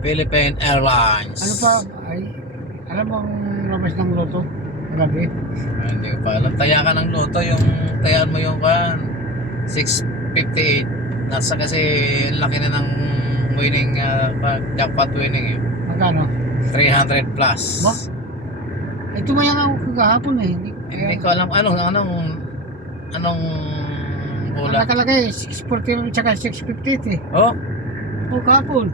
Philippine Airlines. Ano pa, ay, alam mo ang labas ng loto? Gabi? Hindi ko pa alam. Taya ka ng loto, yung tayaan mo yung kan 658. Nasa kasi laki na ng winning, jackpot winning eh. Magkano? 300 plus. Ba? Ay, tumayang ako kagahapon eh. Hindi ko alam anong Ang bola. nakalagay, 640 at saka 658 eh. Oh, O, kahapon.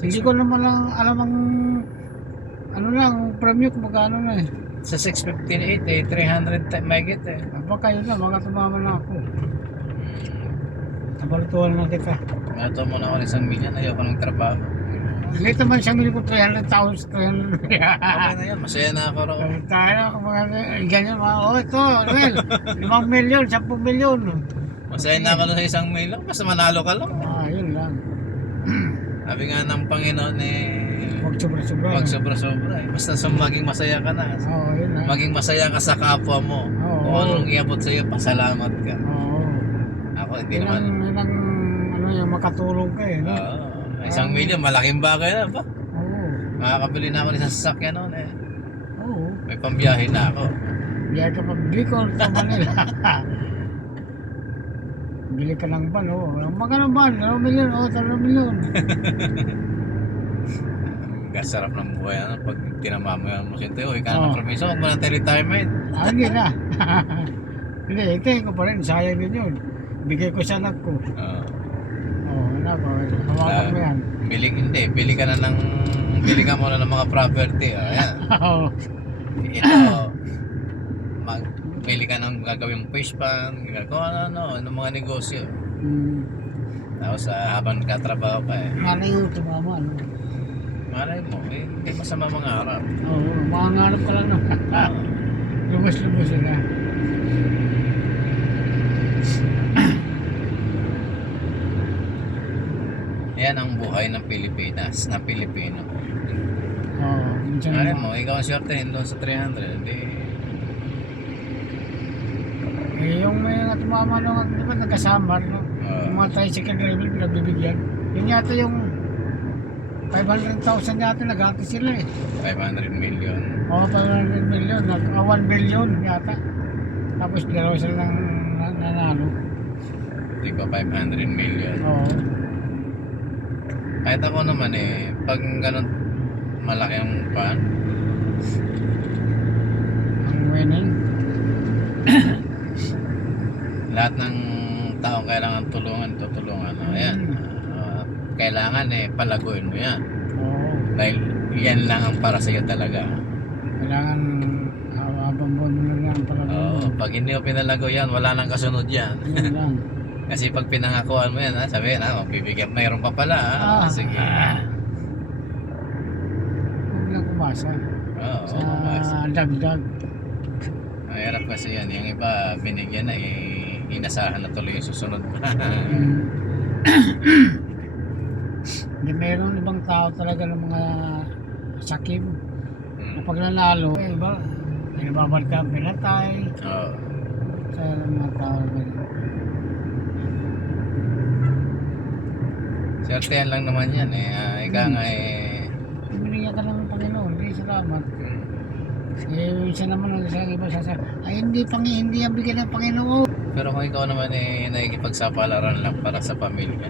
Hindi ko naman lang alam ang ano lang, premyo kung magkano na eh. sa 658 eh, 300 may get eh. Baka yun na, baka tumama na ako. Nabalutuhan na kita. Ngato mo na ako ng 1,000,000, ayoko ng trabaho. Lito man siya ko 300,000, 300. Okay na yan, masaya na ako roon. Tayo, kung mga ganyan mga, oh ito, Noel, 5 milyon, 10 milyon. Masaya na ako sa 1,000,000, basta manalo ka lang. Ah, yun lang. Sabi nga ng Panginoon eh, Huwag sobra-sobra. huwag sobra-sobra eh. Basta maging masaya ka na. Oo, yun lang. Maging masaya ka sa kapwa mo. Oo. Kung anong iabot sa iyo, pasalamat ka. Oo. Ako hindi Yun ang, naman. yun ang, ano yung makatulong ka eh. No? 1,000,000, malaking bagay na ba? Oo. Makakabili na ako ng isang sasakyan noon eh. Oo. May pambiyahe na ako. Biyahe ka pa Bicol sa Manila. Bili ka ng ban, oh. Magkano ban? 2 milyon, oh, 3 milyon. Kasarap ng buhay ano, pag tinamamayan mo siya tayo, ikaw Oo. ng probinsya, huwag mo ng retirement. Ah, hindi na. Hindi, ito ko pa rin. Sayang din yun. Bigay ko sa anak ko. Oo, anak ko. Hawakan mo yan. Bili ka na ng, bili ka muna ng mga property. Ayan. Oo. Ito, bili ka ng gagawing fish pan, kung ano, mga negosyo. Hmm. Tapos habang katrabaho pa eh, Malay ko tumama, ano. malay mo, hindi masama mga harap. Oo, makangarap ka lang no. Lubos-lubos na. Yan ang buhay ng Pilipinas, na Pilipino. Oo, minsan Malay mo, ikaw ang swertehin doon sa 300, hindi. eh, yung may nga tumama nung, di ba nagkasamar, no? Yung mga tricycle driver, pinagbibigyan. Yun yata yung 500,000 yata, naghati sila eh. 500 million. Oo, 500 million, 1 billion yata. Tapos dalawa sila ng nanalo. Hindi ko 500 million. Oo. Kahit ako naman eh, pag ganun malaki ang pan, Ang winning. lahat ng taong kailangan tutulungan. Ayan. Kailangan eh, palaguin mo yan. Oo. Dahil yan lang ang para sa'yo talaga. Kailangan habang buwan mo lang yan pala. Oo, pag hindi mo pinalago yan, wala nang kasunod yan. Yun lang. Kasi pag pinangakuan mo yan, sabihin, bibigyan, mayroon pa pala. Sige. Huwag lang kumasa. Oo, Sa mas. dagdag. Mahirap kasi yan. Yung iba, binigyan na, inasahan na tuloy yung susunod pa. Hindi, mayroon ibang tao talaga ng mga sakim. Na Hmm. pag nanalo, eh, iba, pinababal ka, pinatay. Oo. Sa mga tao. Swertehan lang naman yan eh. Ika nga eh. Binigyan ka ng Panginoon, hindi salamat. Eh, isa naman ang isang iba sasabi, ay hindi ang bigyan ng Panginoon. Pero kung ikaw naman eh, nakikipagsapalaran lang para sa pamilya.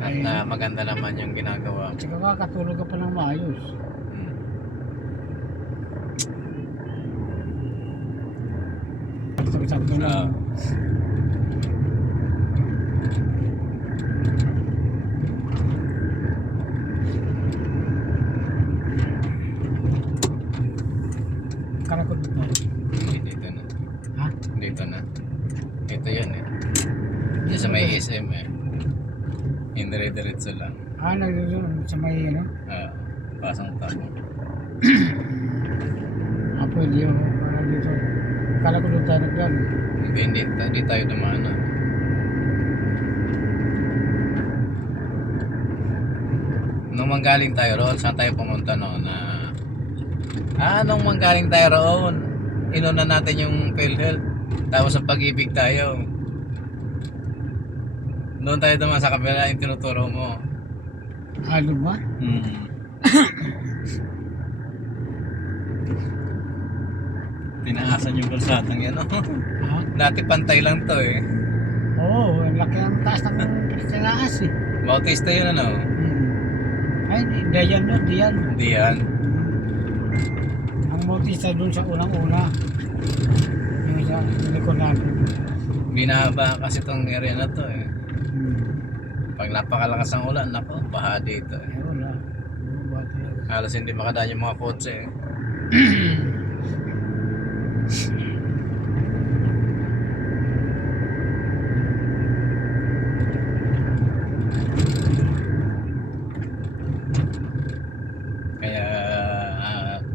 At maganda naman yung ginagawa mo. Tsaka kakatulog ka pa ng maayos. Hmm. Sakto na. Oo. Karakot na. Dito na. Ha? Dito na. Ito yan eh. Diyan sa may SM eh. Indire-diretso lang. Nagdudun sa may ano? Pasang tao. Pwede yun. Parang dito. Kala ko doon tayo nagdaan. Hindi tayo dumaan. Nung manggaling tayo roon, saan tayo pumunta noon? Nung manggaling tayo roon, inuna natin yung PhilHealth. Tapos ang Pag-ibig tayo. Doon tayo dumaan sa kabila yung tinuturo mo. Ano ba? Tinaasan yung kalsadang yan, oh. Ha? Dati pantay lang to eh. Oo, ang laki ang taas ng tinaas eh. Bautista yun ano? Ay, Dayan no, Dayan. Hindi yan. Ang Bautista doon sa unang-una. Yung sa likod natin. Binaba kasi tong area na to eh. Hmm. Pag napakalakas ang ulan, nako, baha dito eh. Ay, wala. Bati yan. Halos hindi makadaan yung mga kotse eh. Kaya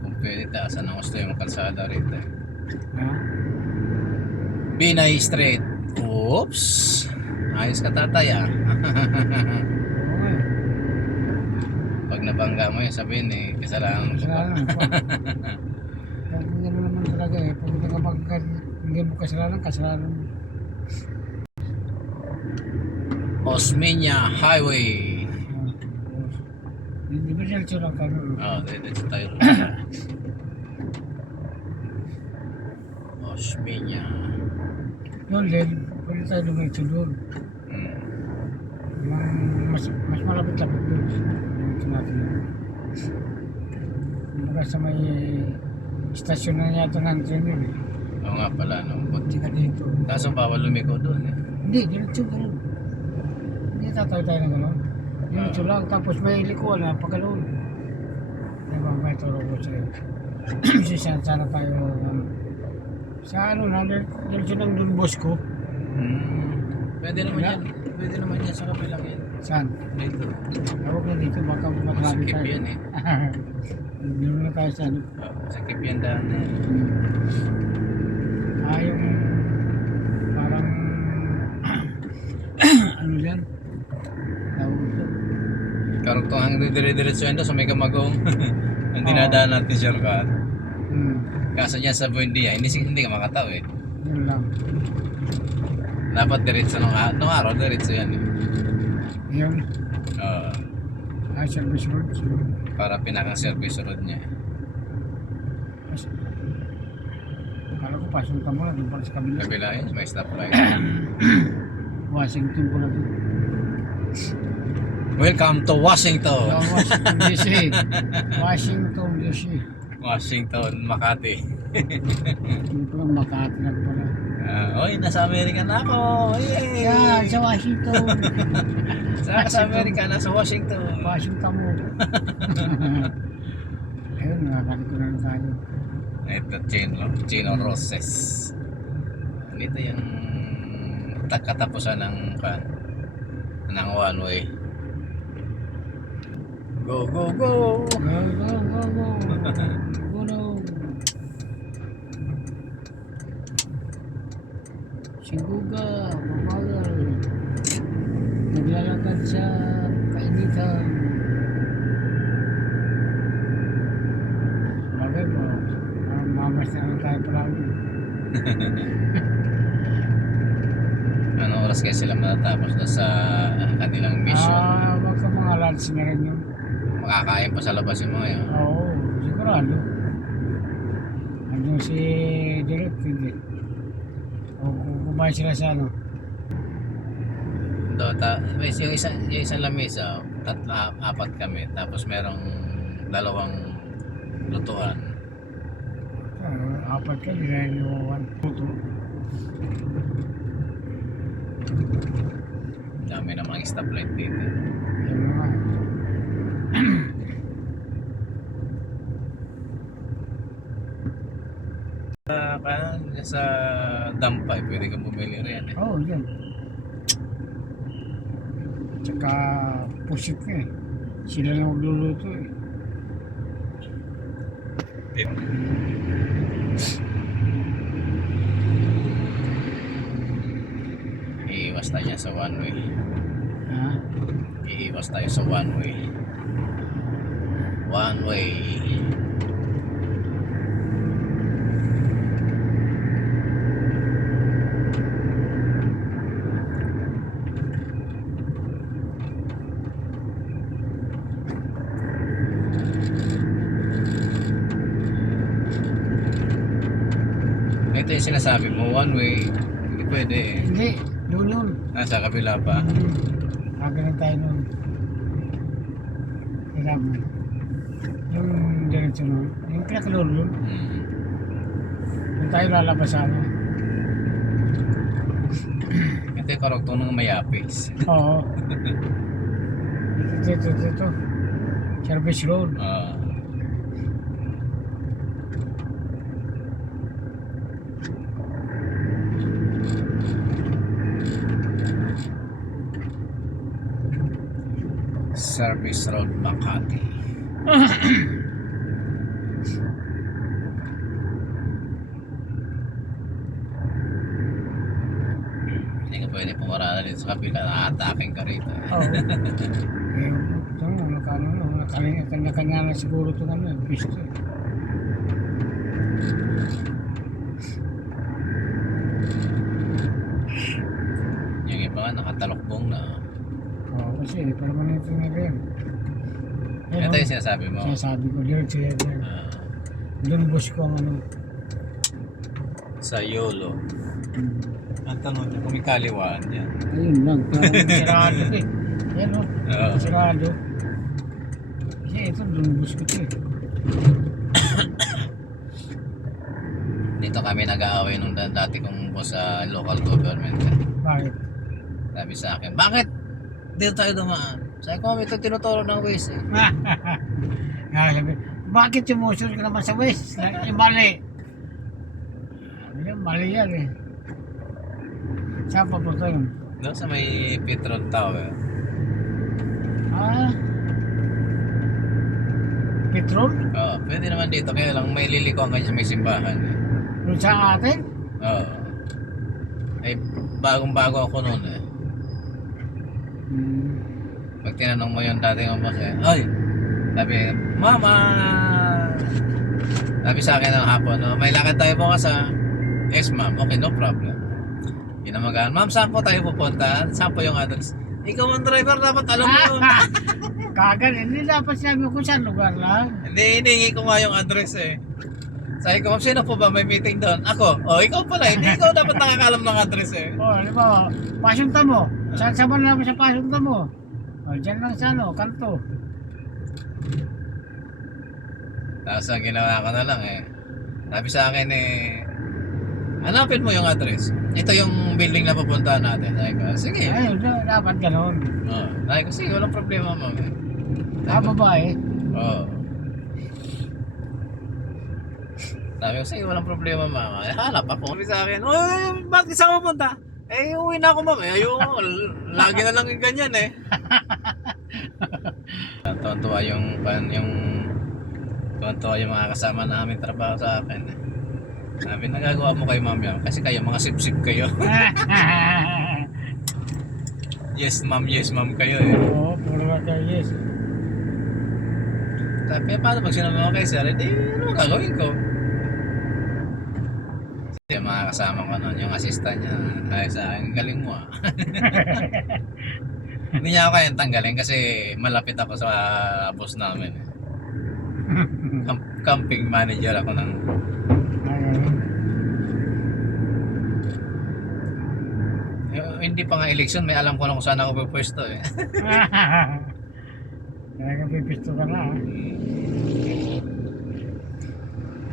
kung pwede taasan ang gusto yung kalsada rito eh. Ha? Binay Street. Oops. Ayos ka tatay ah. Oo nga eh. Pag nabangga mo yun, sabihin eh, kasalanan ko pa. Kasalanan po. Kaya gano'n naman talaga eh. Pag hindi mo kasalanan, kasalanan mo. Osmeña Highway. Hindi ba siya lang kami? Oh, dito tayo. Osmeña. Yun din, pwede tayo dumitso doon. Mas malapit-lapit doon. Dumitso natin yun. Kumbaga sa may istasyon na yata ng tren yun eh. Oo nga pala, no? Hindi ka dito. Kaso bawal lumiko doon eh. Hindi, diretso ganun. Hindi tatawag tayo ng gano'n. Diretso lang, tapos may likuan na pagkaloon. Diba, may turo ko sa'yo. Sana tayo, sa ano na, diretso lang doon boss ko. Pwede naman yan. Pwede naman yan sa kapilang yan. Saan? Dito. Tawag na dito, baka makarami Sikip tayo. yan eh. Doon na tayo sa ano. Sikip yan daan na yan. Yung parang ano yan? Tawag ito. Karugtong hanggang dire-diretso yan doon sa may kamagong. Ang dinadaan natin shortcut. Kaso dyan sa Buendia, hindi ka makatawid. Yun lang. Dapat diretso nung araw, diretso yan eh. Yun. Oo. Service road. Para pinaka-service road niya. Akala ko pasunta mo na doon para sa kabila. Kabila yun, may stoplight. Washington ko na doon. Welcome to Washington! Washington DC. Washington DC. Washington, Makati. Doon ko lang makatinag pala. Oy, nasa Amerika na ako! Yay! Yan, sa Washington. Sa Amerika, nasa Washington. Washington mo. Ayun, nakakali ko na tayo. Ito, Chino Roses. Dito yung katapusan ng one way. Go, go, go! Go, go, go, go. Go, go. Si Guga, mabagal. Naglalakad sa kainitan. Bagay mo, mamas na lang tayo palagi. Ano oras kayo sila matatapos na sa kanilang mission? Wag ka mga lunch na rin yun. Makakain pa sa labas yung mga yun. Oo, sigurado. Andun si Direk, hindi. O kung kumain sila sa ano. Yung isang lamesa, apat kami. Tapos merong dalawang lutuan. Apat ka, dinayaniwan. Puto. Dami namang stoplight dito. Yun na nga. Sa Dampay, pwede kang bumili rin eh. Oo, yun. Tsaka pusit ka eh. Sila na magluluto eh. Iiwas tayo sa one way. Ha? Iiwas tayo sa one way. One way. Ito yung sinasabi mo, one way. Hindi pwede eh. Hindi, doon yun. Nasa kabila pa. Ganun tayo nun. Tignan mo. Yung diretso nun. Yung pinakalolo yun. Hmm. Doon tayo lalabas sa ano. Ito yung karugtong ng Mayapis. Oo. Ito. Service road. Ah. Service Road, Makati. Hindi ka pwede pumarada dito sa kabila. Nakataking ka rito. Oo. Ito mo, nakanya na siguro ito naman. Pisto. Yung iba nga nakatalokbong na. Oo, kasi para manito na rin. Ito yung sinasabi mo. Sinasabi ko, diretso yan. Ah, Doon bus ko ang ano. sa YOLO. Ang tanong niya, kung may kaliwaan yan. Ayun lang, parang sirado eh. Yan o, Oo. sirado. Kasi ito, doon bus ko ito eh. Dito kami nag-aaway nung dati kong boss sa local government. Bakit? Sabi sa akin, bakit dito tayo dumaan? Sabi ko, ito tinuturo ng Waze eh. Sabi, bakit sumusunod ka naman sa West? Mali. Mali yan eh. Saan papunta yun? Doon sa may Petron Tower. Ah? Petrol? Oo, pwede naman dito. Kaya lang may lilikuan kayo sa may simbahan. Doon sa atin? Oo. Ay, bagong-bago ako noon eh. Hmm. Pag tinanong mo yung dating ang boss eh, ay, sabi, Mama! Sabi sa akin ng hapon, oh, may lakad tayo bukas ha. Yes ma'am, okay, no problem. Ginamagaan, ma'am, saan po tayo pupunta? Saan po yung address? Ikaw ang driver, dapat alam mo. Kagad, hindi dapat sinabi ko saan lugar lang. Hindi, hinihingi ko nga yung address eh. Sabi ko, ma'am, sino po ba may meeting doon? Ako, oh, ikaw pala, hindi ikaw dapat nakakalam ng address eh. Di ba, pasunta mo. Saan saban lang sa pasunta mo? Diyan lang sa ano, kanto. Tapos ang ginawa ko na lang eh. Sabi sa akin eh, hanapin mo yung address. Ito yung building na pupuntahan natin. Sabi ko, sige. Ayun, dapat gano'n. Sabi ko, sige, walang problema ma'am. Babae. Oo. Sabi ko, sige, walang problema ma'am. Eh, hanap ako. Sabi sa akin, bakit saan pupunta? Eh, uwi na ako ma'am. Eh, ayoko. Lagi na lang yung ganyan eh. Tuwan-tuwa yung mga kasama namin trabaho sa akin eh. Sabi, nagagawa mo kayo ma'am yan. Kasi kayo, mga sip-sip kayo. Yes ma'am kayo eh. Oo, puro na kayo, yes. Sabi, paano pag sinabi mo kay sir, ano gagawin ko? Yung mga kasama ko nun, yung assistant niya, ay sa akin, galing mo ah. Hindi niya ako kayang tanggalin kasi malapit ako sa boss namin. Camping manager ako ng... Hindi pa nga election, may alam ko na kung saan ako pupwesto eh. Kaya pipisto ka na.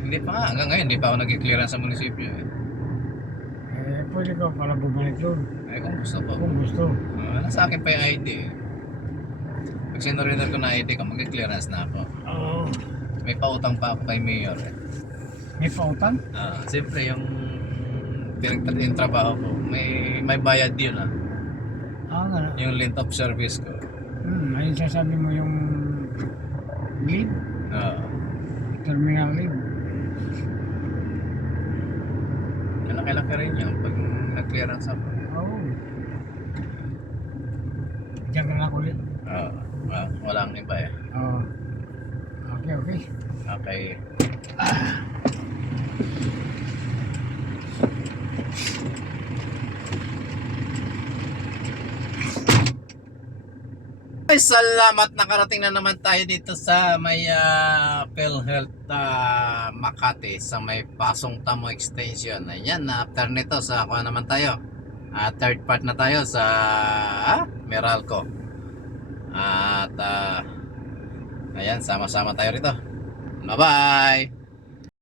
Hindi pa nga, hanggang ngayon, hindi pa ako nag-clearance sa munisipyo eh. Pwede ko para bumalik doon. Ay, kung gusto ko. Kung gusto. Nasa akin pa yung ID eh. Pag sinurider ko na ID ko, mag-clearance na ako. Oo. May pautang pa ako kay Mayor eh. May pautang? Siyempre yung yung trabaho ko, may bayad yun ah. Nga. Yung length of service ko. Ayun sasabi mo yung leave? Terminal leave. Malaki-laki rin yun pag nag-clearance ako. Oo. Diyan ka lang ulit. Walang iba eh. Oo. Okay. Okay. Ay, salamat, nakarating na naman tayo dito sa may PhilHealth Makati, sa may Pasong Tamo Extension. Ayan, after nito sa kuha naman tayo. Third part na tayo sa Meralco. At ayan, sama-sama tayo rito. Bye-bye!